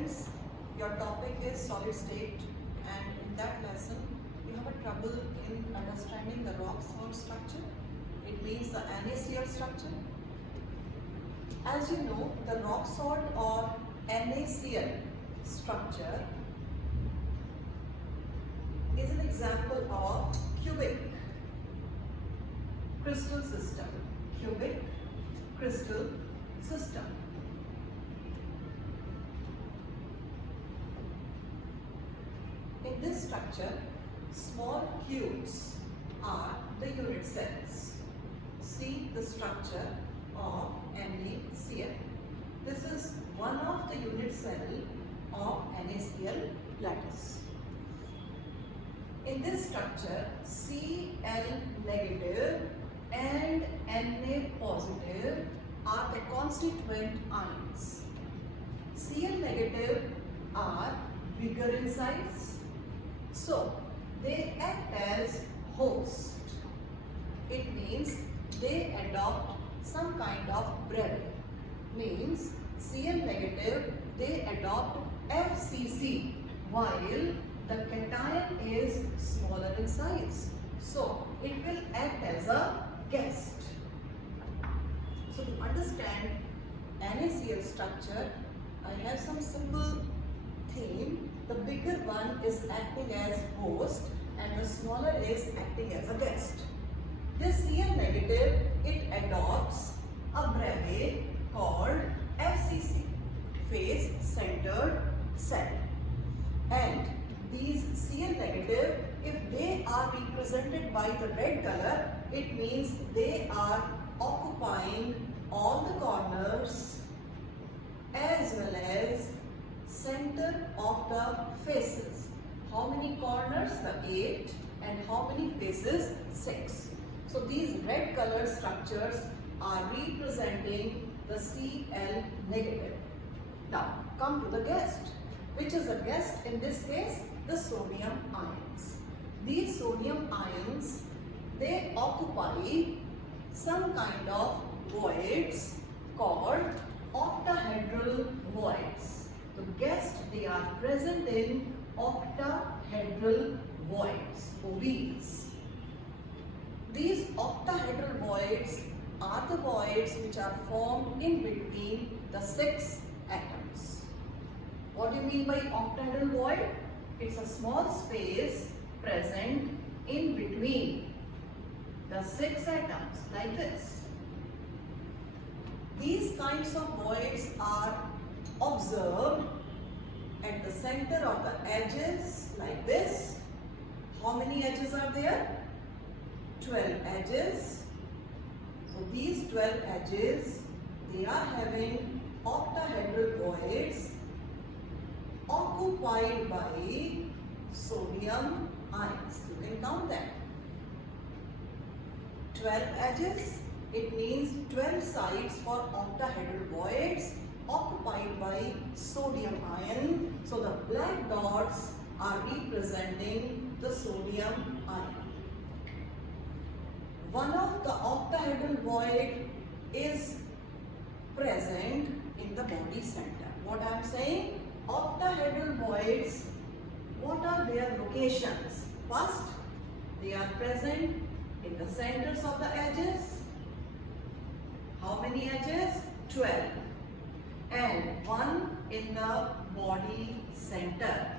students, your topic is solid state, and in that lesson you have a trouble in understanding the rock salt structure. It means the NaCl structure. As you know, the rock salt or NaCl structure is an example of cubic crystal system. Cubic crystal system. In this structure, small cubes are the unit cells. See the structure of NaCl. This is one of the unit cell of NaCl lattice. In this structure, Cl negative and Na positive are the constituent ions. Cl negative are bigger in size, so they act as host. It means they adopt some kind of breve. Means Cl negative, they adopt FCC, while the cation is smaller in size. So it will act as a guest. So to understand NaCl structure, I have some simple theme. The bigger one is acting as host and the smaller is acting as a guest. This Cl negative, it adopts a breve called FCC, face centered cell. And these Cl negative, if they are represented by the red color, it means they are occupying all the corners as well as center of the faces. How many corners? The 8. And how many faces? 6. So these red color structures are representing the Cl negative. Now come to the guest. Which is a guest in this case? The sodium ions. These sodium ions, they occupy some kind of voids called octahedral voids. The guest, they are present in octahedral voids, OVs. These octahedral voids are the voids which are formed in between the 6 atoms. What do you mean by octahedral void? It's a small space present in between the 6 atoms, like this. These kinds of voids are observed at the center of the edges, like this. How many edges are there? 12 edges. So these 12 edges, they are having octahedral voids occupied by sodium ions. You can count them. 12 edges, it means 12 sides for octahedral voids occupied by sodium ion. So the black dots are representing the sodium ion. One of the octahedral void is present in the body center. What I am saying? Octahedral voids, what are their locations? First, they are present in the centers of the edges. How many edges? 12. And one in the body center.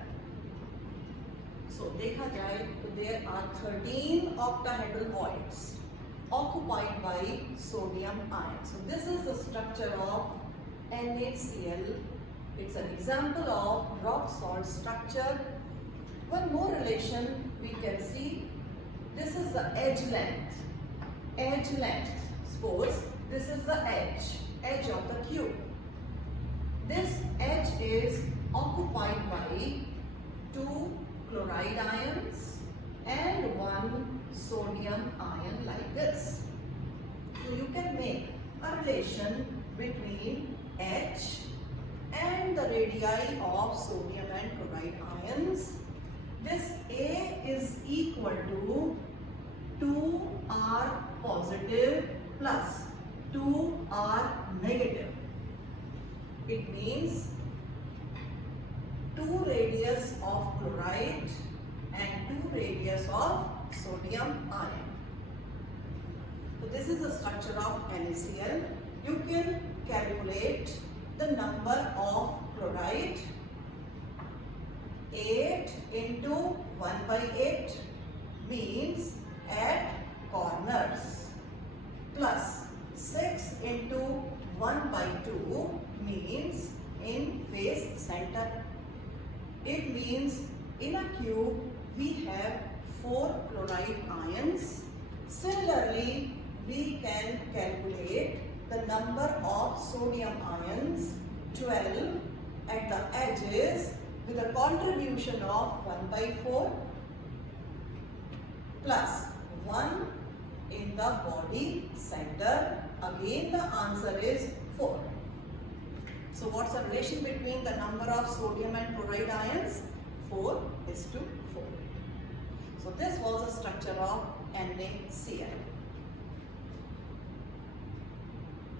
So, देखा जाए तो there are 13 octahedral voids occupied by sodium ion. So, this is the structure of NaCl. It's an example of rock salt structure. One more relation we can see. This is the edge length. Edge length. Suppose this is the edge of the cube. This edge is occupied by 2 chloride ions and 1 sodium ion, like this. So you can make a relation between H and the radii of sodium and chloride ions. This A is equal to 2R positive plus 2R negative. It means radius of chloride and 2 radius of sodium ion. So this is the structure of NaCl. You can calculate the number of chloride. 8 into 1 by 8 means at corners, plus 6 into 1 by 2 means in face center. It means in a cube we have 4 chloride ions. Similarly, we can calculate the number of sodium ions, 12 at the edges with a contribution of 1 by 4 plus 1 in the body center. Again the answer is 4. So what's the relation between the number of sodium and chloride ions? 4:4. So this was the structure of NaCl.